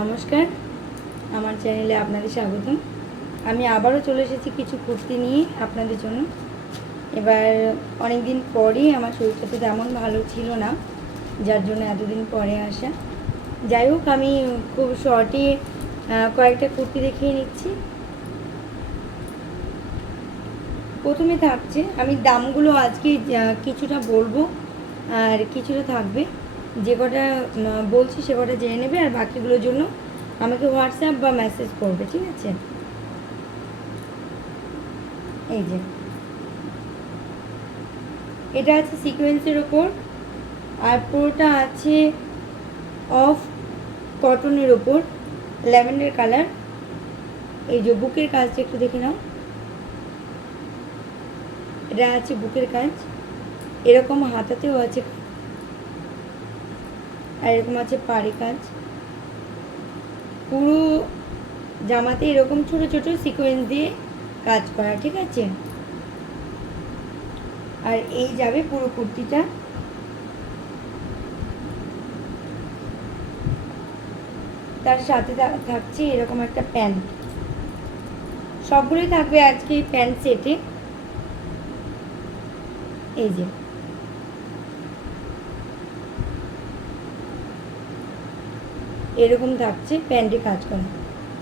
নমস্কার, আমার চ্যানেলে আপনাদের স্বাগতম। আমি আবারও চলে এসেছি কিছু কুর্তি নিয়ে আপনাদের জন্য। এবার অনেক দিন পরই আমার শরীরটা তো তেমন ভালো ছিল না, যার জন্য এতদিন পরে আসা। যাই হোক, আমি খুব শর্টে কয়েকটা কুর্তি দেখিয়ে নিচ্ছি। প্রথমে থাকছে, আমি দামগুলো আজকে কিছুটা বলবো আর কিছুটা থাকবে। যে কটা বলছি সে কটা জেনে নেবে, আর বাকিগুলোর জন্য আমাকে হোয়াটসঅ্যাপ বা মেসেজ করবে, ঠিক আছে? এই যে এটা আছে সিকোয়েন্সের ওপর, আর পুরোটা আছে অফ কটনের ওপর, ল্যাভেন্ডার কালার। এই যে বুকের কাজটা একটু দেখে নাও, এটা আছে বুকের কাজ, এরকম হাতাতেও আছে, আর এরকম আছে পাড়ে কাজ। পুরো জামাতে এরকম ছোট ছোট সিকোয়েন্স দিয়ে কাজ করা, ঠিক আছে? আর এই যাবে পুরো কুর্তিটা। তার সাথে থাকছে এরকম একটা প্যান্ট। সবগুলোই থাকবে আজকে প্যান্ট সেটে। এই যে এরকম থাকছে প্যান্টে কাজ করা,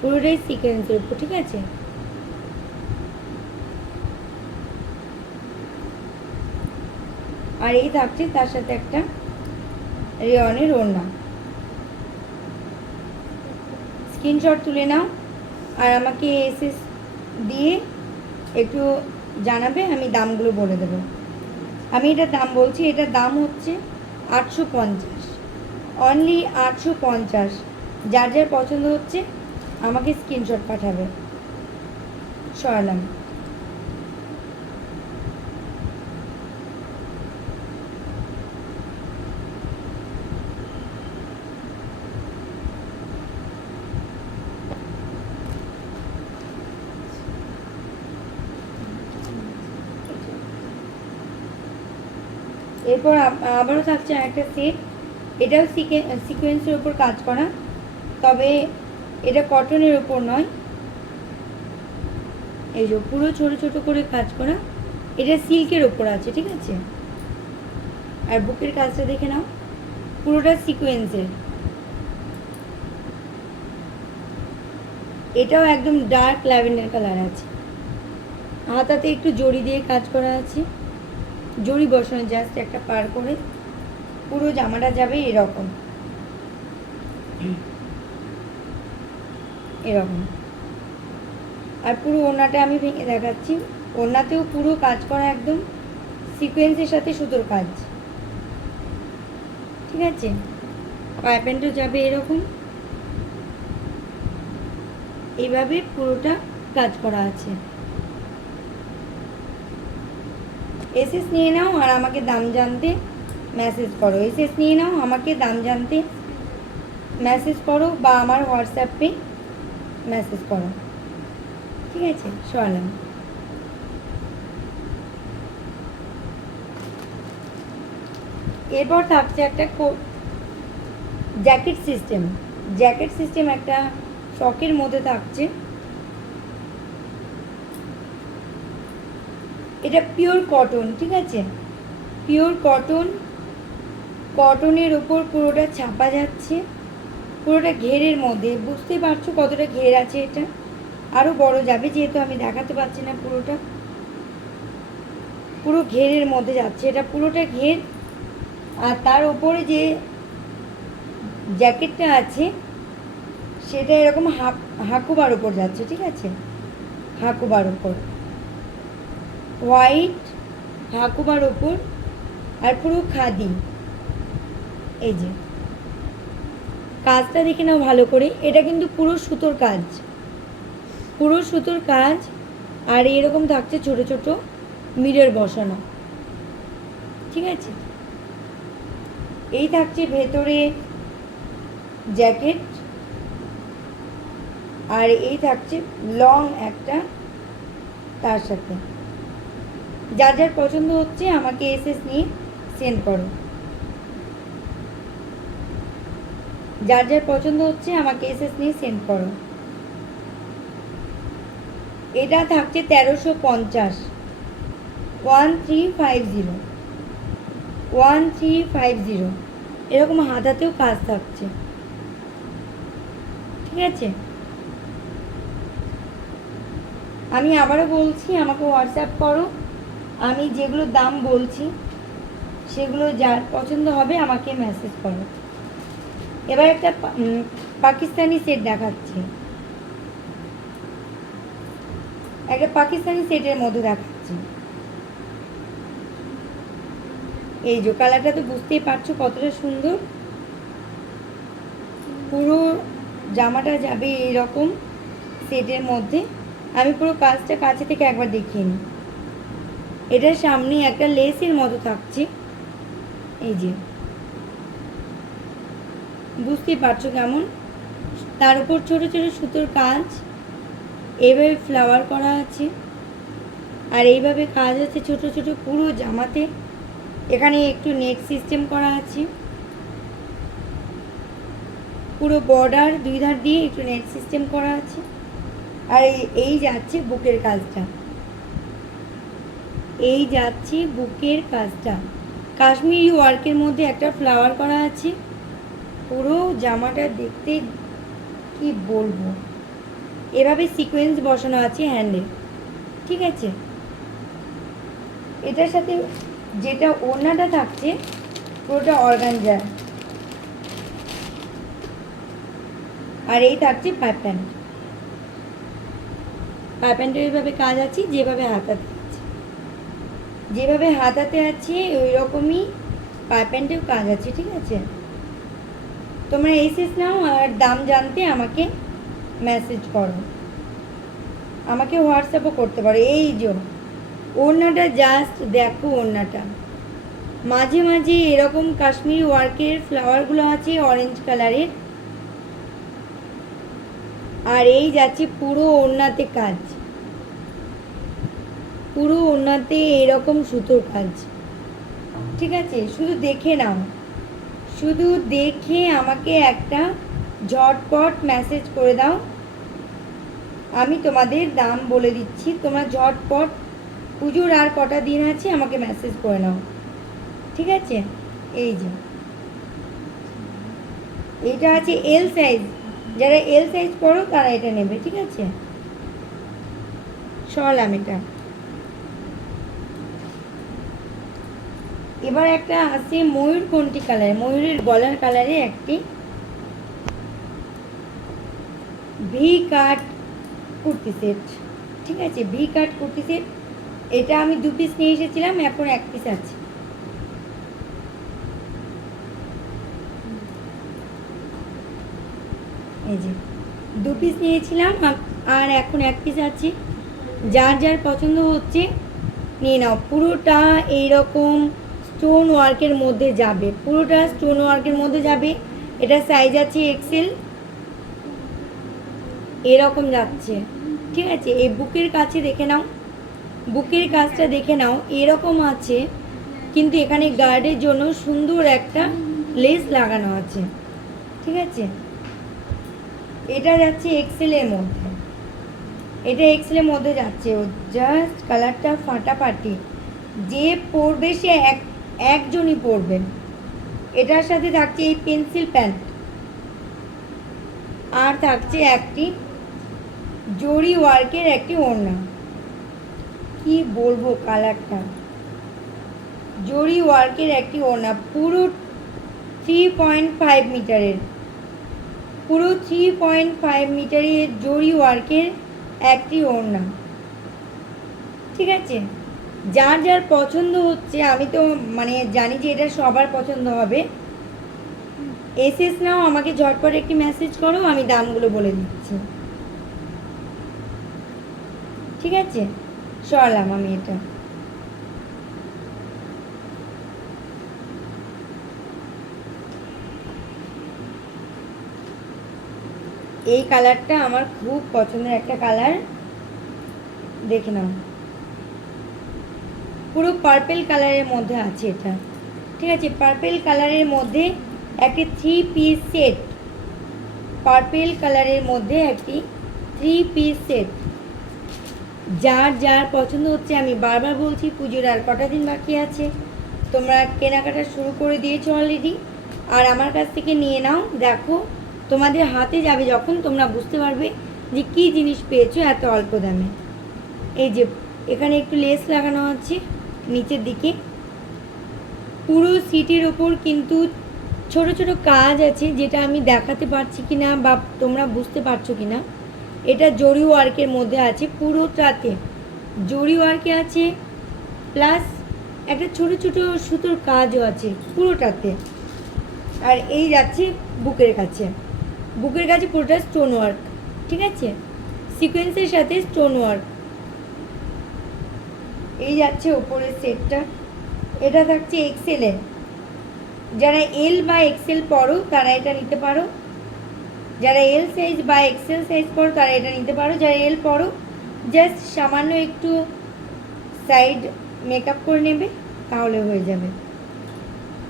পুরোটাই সিকোয়েন্সের উপর, ঠিক আছে? আর এই থাকছে তার সাথে একটা রেয়নের ওড়না। স্ক্রিনশট তুলে নাও আর আমাকে এসএস দিয়ে একটু জানাবে, আমি দামগুলো বলে দেবো। আমি এটার দাম বলছি, এটার দাম হচ্ছে 850, অনলি 850। যার যার পছন্দ হচ্ছে আমাকে স্ক্রিনশট পাঠাবে। সরালাম। এরপর আবারও থাকছে একটা সেট, এটাও সিকোয়েন্সের উপর কাজ করা, তবে এটা কটনের উপর নয়। এই যে পুরো ছোট ছোট করে কাজ করা, এটা সিল্কের ওপর আছে, ঠিক আছে? আর বুকের কাজটা দেখে নাও, পুরোটা সিকোয়েন্সের। এটাও একদম ডার্ক ল্যাভেন্ডার কালার আছে, হাতাতে একটু জড়ি দিয়ে কাজ করা আছে, জড়ি বসানো জাস্ট একটা পার করে। পুরো জামাটা যাবে এরকম এরকম। আর পুরো ওড়নাটা আমি ভেঙে দেখাচ্ছি, ওড়নাতেও পুরো কাজ করা একদম সিকোয়েন্সের সাথে সুতোর কাজ, ঠিক আছে? পায়ে প্যান্টও যাবে এরকম, এইভাবে পুরোটা কাজ করা আছে। এসএস নিয়ে নাও আর আমাকে দাম জানতে মেসেজ করো। এসএস নিয়ে নাও, আমাকে দাম জানতে মেসেজ করো বা আমার হোয়াটসঅ্যাপে মেসেজ করো, ঠিক আছে? সরালাম। এরপর থাকছে একটা জ্যাকেট সিস্টেম। জ্যাকেট সিস্টেম একটা ফ্রকের মধ্যে থাকছে, এটা পিওর কটন, ঠিক আছে? পিওর কটন, কটনের ওপর পুরোটা ছাপা যাচ্ছে, পুরোটা ঘেরের মধ্যে। বুঝতে পারছো কতটা ঘের আছে? এটা আরও বড় যাবে, যেহেতু আমি দেখাতে পারছি না পুরোটা। পুরো ঘেরের মধ্যে যাচ্ছে, এটা পুরোটা ঘের। আর তার ওপরে যে জ্যাকেটটা আছে সেটা এরকম হাকুবার ওপর যাচ্ছে, ঠিক আছে? হাকুবার ওপর, হোয়াইট হাকুবার ওপর, আর পুরো খাদি। এই যে কাজটা দেখে নাও ভালো করে, এটা কিন্তু পুরো সুতোর কাজ, পুরো সুতোর কাজ। আর এরকম থাকছে ছোট ছোট মিরর বসানো, ঠিক আছে? এই থাকছে ভেতরে জ্যাকেট, আর এই থাকছে লং একটা তার সাথে। যার যার পছন্দ হচ্ছে আমাকে এসএস নিয়ে সেন্ড করো। যার যার পছন্দ হচ্ছে আমাকে এসএস নিয়ে সেন্ড করো। এটা থাকছে 1350, 1350, 1350। এরকম হাতাতেও কাজ থাকছে, ঠিক আছে। আমি আবারও বলছি, আমাকে হোয়াটসঅ্যাপ করো, আমি যেগুলো দাম বলছি সেগুলো যার পছন্দ হবে আমাকে মেসেজ করো। এবার একটা পাকিস্তানি সেট দেখাচ্ছি, একটা পাকিস্তানি সেটের মধ্যে দেখাচ্ছি। এই যে কালারটা তো বুঝতেই পারছো কতটা সুন্দর। পুরো জামাটা যাবে এইরকম সেটের মধ্যে। আমি পুরো কাজটা কাছে থেকে একবার দেখিয়ে নিই। এটার সামনে একটা লেসের মতো থাকছে, এই যে বুঝতেই পারছো কেমন। তার উপর ছোট ছোট সুতোর কাজ, এইভাবে ফ্লাওয়ার করা আছে, আর এইভাবে কাজ আছে ছোট ছোট পুরো জামাতে। এখানে একটু নেট সিস্টেম করা আছে, পুরো বর্ডার দুই ধার দিয়ে একটু নেট সিস্টেম করা আছে। আর এই যাচ্ছে বুকের কাজটা, এই যাচ্ছে বুকের কাজটা কাশ্মীরি ওয়ার্কের মধ্যে একটা ফ্লাওয়ার করা আছে। পুরো জামাটা দেখতে কি বলবো, এভাবে সিকোয়েন্স বসানো আছে হ্যান্ডে, ঠিক আছে। এটার সাথে যেটা ওড়নাটা থাকছে পুরোটা অর্গানজা, আর এই থাকছে পাইপ প্যান্ট। পাইপ প্যান্টের এইভাবে কাজ আছে, যেভাবে হাতাতে আছে, যেভাবে হাতাতে আছে ওই রকমই পাইপ প্যান্টেও কাজ আছে, ঠিক আছে। তোমরা এসএস নাও, আর দাম জানতে আমাকে মেসেজ করো, আমাকে হোয়াটসঅ্যাপও করতে পারো। এই যে ওড়নাটা জাস্ট দেখো, ওড়নাটা মাঝে মাঝে এরকম কাশ্মীরি ওয়ার্কের ফ্লাওয়ারগুলো আছে অরেঞ্জ কালারের, আর এই যাচ্ছে পুরো ওড়নাতে কাজ, পুরো ওড়নাতে এরকম সুতোর কাজ, ঠিক আছে। শুধু দেখে নাও, শুধু দেখে আমাকে একটা ঝটপট মেসেজ করে দাও, আমি তোমাদের দাম বলে দিচ্ছি। তোমরা ঝটপট, পুজোর আর কটা দিন আছে, আমাকে মেসেজ করে নাও, ঠিক আছে। এই যে এইটা আছে এল সাইজ, যারা এল সাইজ পড়ো তারা এটা নেবে, ঠিক আছে। সরলাম এটা। এবার একটা আছে ময়ূরকণ্ঠী কালার, ময়ূরের গলার কালারে একটি ভি কাট কুর্তি সেট, ঠিক আছে। ভি কাট কুর্তি সেট, এটা আমি 2 পিস নিয়ে এসেছিলাম, এখন 1 পিস আছে। এই যে 2 পিস নিয়েছিলাম, আর এখন 1 পিস আছে। যার যার পছন্দ হচ্ছে নিয়ে নাও। পুরোটা এইরকম স্টোন ওয়ার্কের মধ্যে যাবে, পুরোটা স্টোন ওয়ার্কের মধ্যে যাবে। এটা সাইজ আছে এক্সেল, এরকম যাচ্ছে, ঠিক আছে। এই বুকের কাছে দেখে নাও, বুকের কাজটা দেখে নাও, এরকম আছে, কিন্তু এখানে গার্ডের জন্য সুন্দর একটা লেস লাগানো আছে, ঠিক আছে। এটা যাচ্ছে এক্সেলের মধ্যে, এটা এক্সেলের মধ্যে যাচ্ছে। জাস্ট কালারটা ফাটাফাটি, যে পরবে সে একজনই পরবে। এটার সাথে থাকছে এই পেন্সিল প্যান্ট, আর থাকছে একটি জরি ওয়ার্কের একটি ওড়না। কি বলবো, কালারটা জরি ওয়ার্কের একটি ওড়না, পুরো 3.5 মিটারের, পুরো 3.5 মিটারের জরি ওয়ার্কের একটি ওড়না, ঠিক আছে। যার যার পছন্দ হচ্ছে, আমি তো মানে জানি যে এটা সবার পছন্দ হবে। এসএস নাও, আমাকে ঝটপট একটি মেসেজ করো, আমি দামগুলো বলে দিচ্ছি, ঠিক আছে। সরলাম আমি এটা। এই কালারটা আমার খুব পছন্দের একটা কালার, দেখে নাও। পুরো পার্পেল কালারের মধ্যে আছে এটা, ঠিক আছে। পার্পেল কালারের মধ্যে একটি 3 পিস সেট, পার্পেল কালারের মধ্যে একটি 3 পিস সেট। যার যার পছন্দ হচ্ছে, আমি বারবার বলছি পুজোর আর কটা দিন বাকি আছে, তোমরা কেনাকাটা শুরু করে দিয়েছো অলরেডি, আর আমার কাছ থেকে নিয়ে নাও। দেখো তোমাদের হাতে যাবে যখন, তোমরা বুঝতে পারবে যে কী জিনিস পেয়েছো এত অল্প দামে। এই যে এখানে একটু লেস লাগানো আছে নিচের দিকে, পুরো সিটের ওপর কিন্তু ছোট ছোট কাজ আছে, যেটা আমি দেখাতে পারছি কি না বা তোমরা বুঝতে পারছো কি না। এটা জরি ওয়ার্কের মধ্যে আছে, পুরোটাতে জরি ওয়ার্কে আছে, প্লাস একটা ছোট ছোট সুতোর কাজও আছে পুরোটাতে। আর এই যাচ্ছে বুকের কাছে, বুকের কাছে পুরোটা স্টোন ওয়ার্ক, ঠিক আছে, সিকোয়েন্সের সাথে স্টোন ওয়ার্ক। এই যাচ্ছে ওপরের সেটটা, এটা থাকছে এক্সেলে। যারা এল বা এক্সেল পরো তারা এটা নিতে পারো, যারা এল সাইজ বা এক্সেল সাইজ পরো তারা এটা নিতে পারো। যারা এল পরো জাস্ট সামান্য একটু সাইড মেকআপ করে নেবে তাহলে হয়ে যাবে।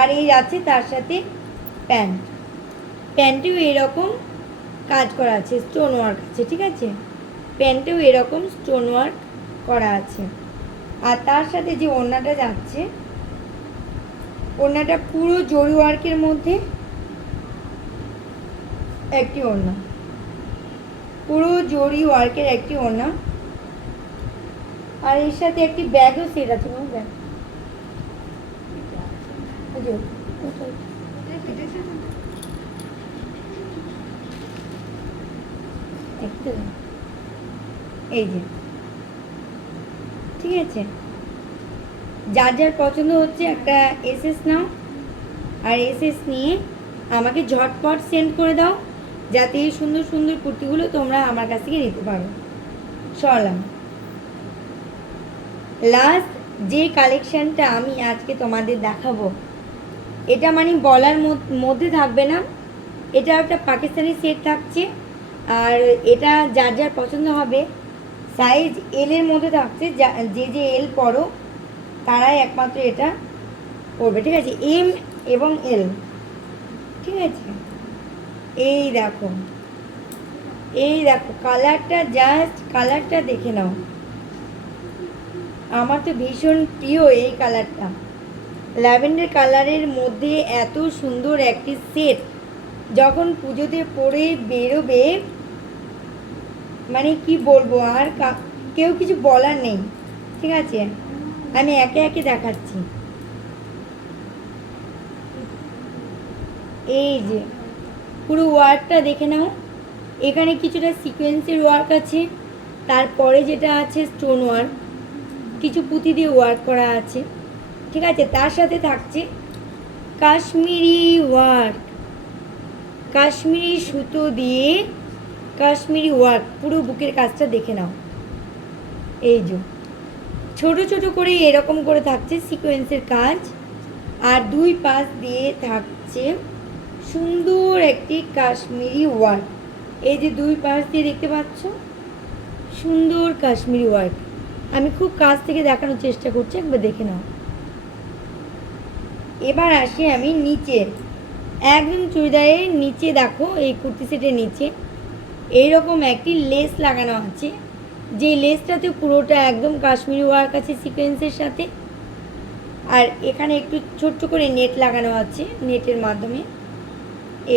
আর এই আছে তার সাথে প্যান্ট, প্যান্টেও এরকম কাজ করা আছে, স্টোন ওয়ার্ক আছে, ঠিক আছে, প্যান্টেও এরকম স্টোন ওয়ার্ক করা আছে। আর তার সাথে যে ওড়নাটা যাচ্ছে, ওড়নাটা পুরো জরি ওয়ার্কের মধ্যে একটি ওড়না, পুরো জরি ওয়ার্কের একটি ওড়না। আর এর সাথে একটি ব্যাগও সেট আছে, ব্যাগ এই যে, ঠিক আছে। যার যার পছন্দ হচ্ছে একটা এসএস নাও, আর এসএস নিয়ে আমাকে ঝটপট সেন্ড করে দাও, যাতে এই সুন্দর সুন্দর কুর্তিগুলো তোমরা আমার কাছ থেকে নিতে পারো। চলাম লাস্ট যে কালেকশানটা আমি আজকে তোমাদের দেখাবো, এটা মানে বলার মধ্যে থাকবে না, এটা একটা পাকিস্তানি সেট থাকছে। আর এটা যার যার পছন্দ হবে, সাইজ এলের মধ্যে থাকছে, যে যে এল পরো তারাই একমাত্র এটা পরবে, ঠিক আছে, এম এবং এল, ঠিক আছে। এই দেখো, এই দেখো কালারটা, জাস্ট কালারটা দেখে নাও, আমার তো ভীষণ প্রিয় এই কালারটা। ল্যাভেন্ডার কালারের মধ্যে এত সুন্দর একটি সেট যখন পুজোতে পরে বেরোবে, মানে কি বলবো, আর কেউ কিছু বলার নেই, ঠিক আছে। আমি একে একে দেখাচ্ছি। এই যে পুরো ওয়ার্কটা দেখে নাও, এখানে কিছুটা সিকোয়েন্সের ওয়ার্ক আছে, তারপরে যেটা আছে স্টোন ওয়ার্ক, কিছু পুঁতি দিয়ে ওয়ার্ক করা আছে, ঠিক আছে। তার সাথে থাকছে কাশ্মীরি ওয়ার্ক, কাশ্মীরি সুতো দিয়ে কাশ্মীরি ওয়ার্ক, পুরো বুকের কাজটা দেখে নাও। এই যে ছোট ছোট করে এরকম করে থাকছে সিকোয়েন্সের কাজ, আর দুই পাশ দিয়ে থাকছে সুন্দর একটি কাশ্মীরি ওয়ার্ক। এই যে দুই পাশ দিয়ে দেখতে পাচ্ছ সুন্দর কাশ্মীরি ওয়ার্ক, আমি খুব কাছ থেকে দেখানোর চেষ্টা করছি, একবার দেখে নাও। এবার আসি আমি নিচে, একদম চুড়িদারের নিচে দেখো, এই কুর্তি সেটের নিচে এইরকম একটি লেস লাগানো আছে, যে লেসটাতে পুরোটা একদম কাশ্মীরি ওয়ার্ক আছে সিকোয়েন্সের সাথে। আর এখানে একটু ছোট্ট করে নেট লাগানো আছে, নেটের মাধ্যমে।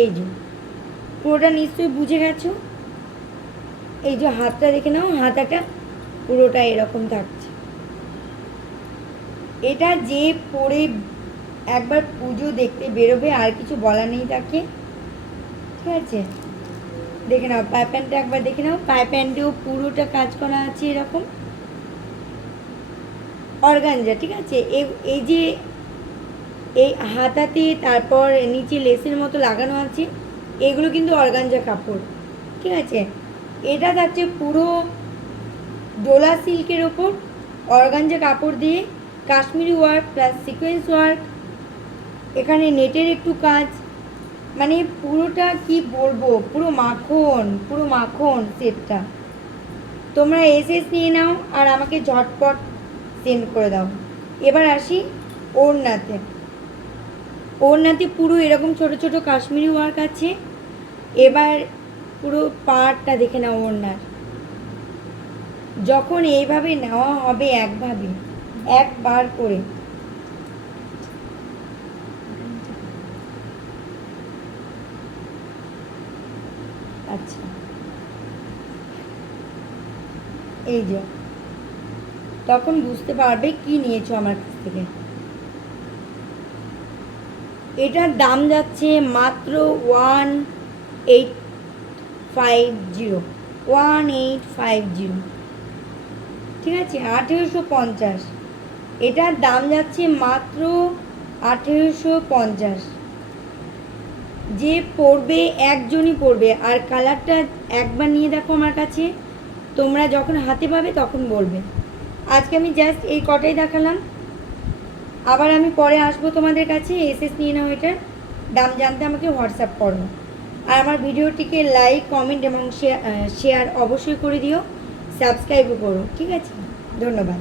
এই যে পুরোটা নিশ্চয়ই বুঝে গেছো। এই যে হাতটা দেখে নাও, হাতাটা পুরোটা এরকম থাকছে। এটা যে পরে একবার পুজো দেখতে বেরোবে আর কিছু বলার নেই তাকে, ঠিক আছে। দেখে নাও পায়ে প্যান্টটা একবার দেখে নাও, পায়ে প্যান্টেও পুরোটা কাজ করা আছে এরকম অর্গানজা, ঠিক আছে। এই যে এই হাতাতে তারপর নিচে লেসের মতো লাগানো আছে, এগুলো কিন্তু অর্গানজা কাপড়, ঠিক আছে। এটা থাকছে পুরো ডোলা সিল্কের ওপর অর্গানজা কাপড় দিয়ে Kashmiri work plus sequence work, এখানে নেটের একটু কাজ, মানে পুরোটা কি বলবো, পুরো মাখন, পুরো মাখন সেটটা। তোমরা এসএস নিয়ে নাও আর আমাকে ঝটপট সেন্ড করে দাও। এবার আসি ওড়নাতে, ওড়নাতে পুরো এরকম ছোট ছোট কাশ্মীরি ওয়ার্ক আছে। এবার পুরো পাড়টা দেখে নাও ওড়নার। যখন এইভাবে নেওয়া হবে একভাবে, একবার করে, আচ্ছা এই যে তখন বুঝতে পারবে কি নিয়েছো আমার কাছ থেকে। এটার দাম যাচ্ছে মাত্র 1850, 1850, ঠিক আছে, 1850। এটার দাম যাচ্ছে মাত্র 1850। যে পরবে একজনই পরবে, আর কালারটা একবার নিয়ে দেখো আমার কাছে, তোমরা যখন হাতে পাবে তখন বলবে। আজকে আমি জাস্ট এই কটাই দেখালাম, আবার আমি পরে আসবো তোমাদের কাছে। এসএস নিয়ে নাও, এটার দাম জানতে আমাকে হোয়াটসঅ্যাপ করো। আর আমার ভিডিওটিকে লাইক, কমেন্ট এবং শেয়ার অবশ্যই করে দিও, সাবস্ক্রাইবও করো, ঠিক আছে? ধন্যবাদ।